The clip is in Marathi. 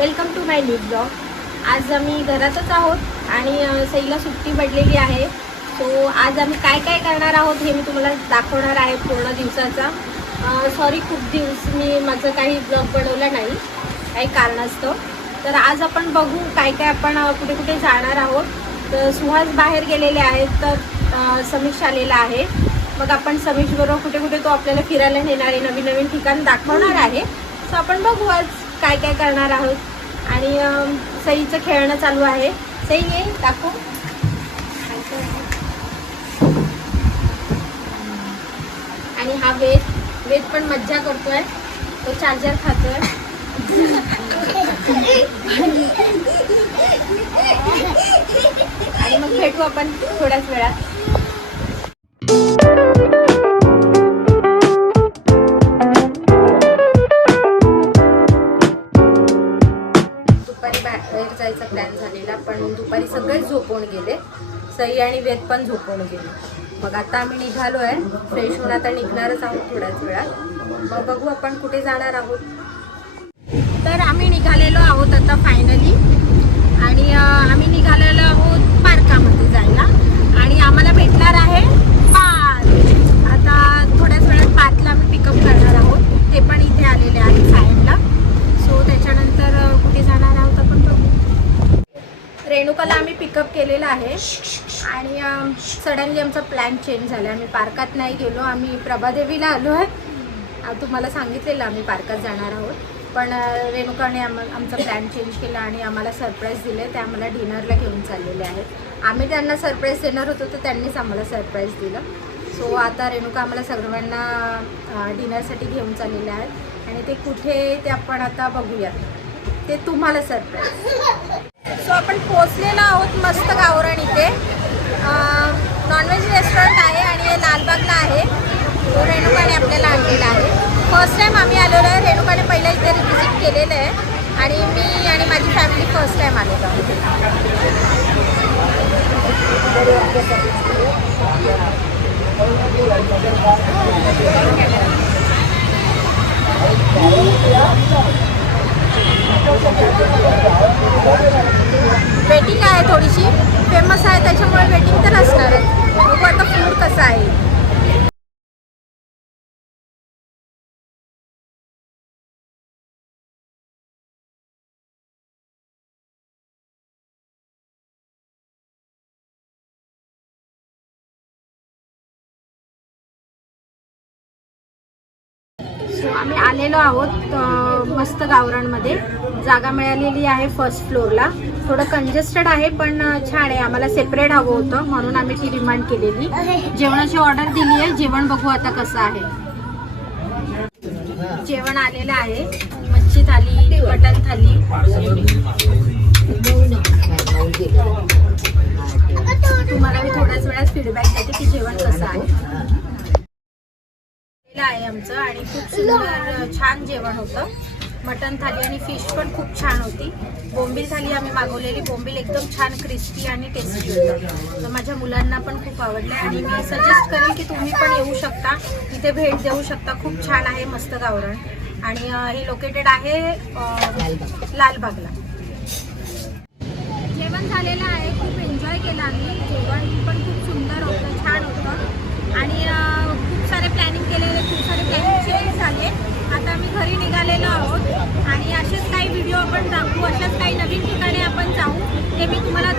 Welcome to my new blog. आज आम्ही घरातच आहोत आणि सईला सुट्टी पडलेली आहे। सो आज आम्ही काय काय करणार आहोत हे मी तुम्हाला दाखवणार आहे पूर्ण दिवसाचा। सॉरी, खूप दिवस मी माझं काही ब्लॉग बनवला नाही काही कारणास्तव। तर आज आपण बघू काय काय आपण कुठे कुठे जाणार आहोत। तर सुहास बाहेर गेलेले आहेत, तर समीक्ष आलेला आहे। मग आपण समीक्ष बरोबर कुठे कुठे तो आपल्याला फिरायला नेणार आहे, नवीन नवीन ठिकाण दाखवणार आहे। सो आपण बघू आज काय काय करणार आहोत। आणि सईचं खेळणं चालू आहे। सई ये दाखव। आणि हा वेद पण मज्जा करतोय, तो चार्जर खातोय। आणि मग भेटू आपण थोड्याच वेळात। बाहेर जायचा प्लॅन झालेला, पण दुपारी सगळेच झोपून गेले। सई आणि वेद पण झोपून गेले। मग आता आम्ही निघालो आहे, फ्रेश होऊन आता निघणारच आहोत थोड्याच वेळात। मग बघू आपण कुठे जाणार आहोत। तर आम्ही निघालेलो आहोत आता फायनली, आणि आम्ही निघालेलो आहोत पार्कामध्ये जायला। आणि आम्हाला भेटणार आहे पार्क। आता थोड्याच वेळात पार्कला आम्ही पिकअप करणार आहोत, ते पण इथे आलेले आहे साईडला। सो त्याच्यानंतर कुठे जाणार आहोत आपण बघू। रेणुकाला आम्ही पिकअप केलेला आहे आणि सडनली आमचा प्लॅन चेंज झाला। आम्ही पार्कात नाही गेलो, आम्ही प्रभादेवीला आलो आहे। तुम्हाला सांगितलेलं आम्ही पार्कात जाणार आहोत, पण रेणुकाने आमचा प्लॅन चेंज केला आणि आम्हाला सरप्राईज दिले। ते आम्हाला डिनरला घेऊन चाललेले आहेत। आम्ही त्यांना सरप्राईज देणार होतो, तर त्यांनीच आम्हाला सरप्राईज दिलं। सो आता रेणुका आम्हाला सर्वांना डिनरसाठी घेऊन चाललेले आहेत, आणि ते कुठे ते आपण आता बघूया, ते तुम्हाला सरप्राईज। सो आपण पोचलेलो आहोत मस्त गावरान इथे। नॉनव्हेज रेस्टॉरंट आहे आणि हे लालबागला आहे। तो रेणुकाने आपल्याला आणलेला आहे। फर्स्ट टाईम आम्ही आलेलो आहे। रेणुकाने पहिला इथे व्हिजिट केलेलं आहे, आणि मी आणि माझी फॅमिली फर्स्ट टाईम आलेलो आहोत। वेटिंग आहे, थोडीशी फेमस आहे त्याच्यामुळे वेटिंग तर असणारच। बघू आता फूड कसं आहे। सो आम्ही आलेलो आहोत मस्त गावरानमध्ये। जागा मिळालेली आहे फर्स्ट फ्लोअरला। थोडं कंजेस्टेड आहे, पण छान आहे। आम्हाला सेपरेट हवं होतं, म्हणून आम्ही ती डिमांड केलेली। जेवणाची ऑर्डर दिली आहे, जेवण बघू आता कसं आहे। जेवण आलेलं आहे, मच्छी थाली, मटण थाली। तुम्हाला मी थोड्याच वेळात फीडबॅक देते की जेवण कसं आहे आमचं। आणि खूप सुंदर छान जेवण होतं। मटन थाली आणि फिश पण खूप छान होती। बोंबील थाली आम्ही मागवलेली, बोंबील एकदम छान क्रिस्पी आणि टेस्टी होतं। तर माझ्या मुलांना पण खूप आवडले, आणि मी सजेस्ट करेन की तुम्ही पण येऊ शकता, इथे भेट देऊ शकता। खूप छान आहे मस्त गावरान, आणि हे लोकेटेड आहे लालबागला। जेवण झालेलं आहे, खूप एन्जॉय केलं आम्ही। जेवण पण खूप सुंदर होतं, छान होतं, आणि खूप सारे प्लॅनिंग केलेले, खूप सारे प्लॅनिंग चेंज झाले। आता आम्ही घरी निघालेलो आहोत, आणि असेच काही व्हिडिओ आपण दाखवू, अशाच काही नवीन ठिकाणी आपण जाऊ, ते मी तुम्हाला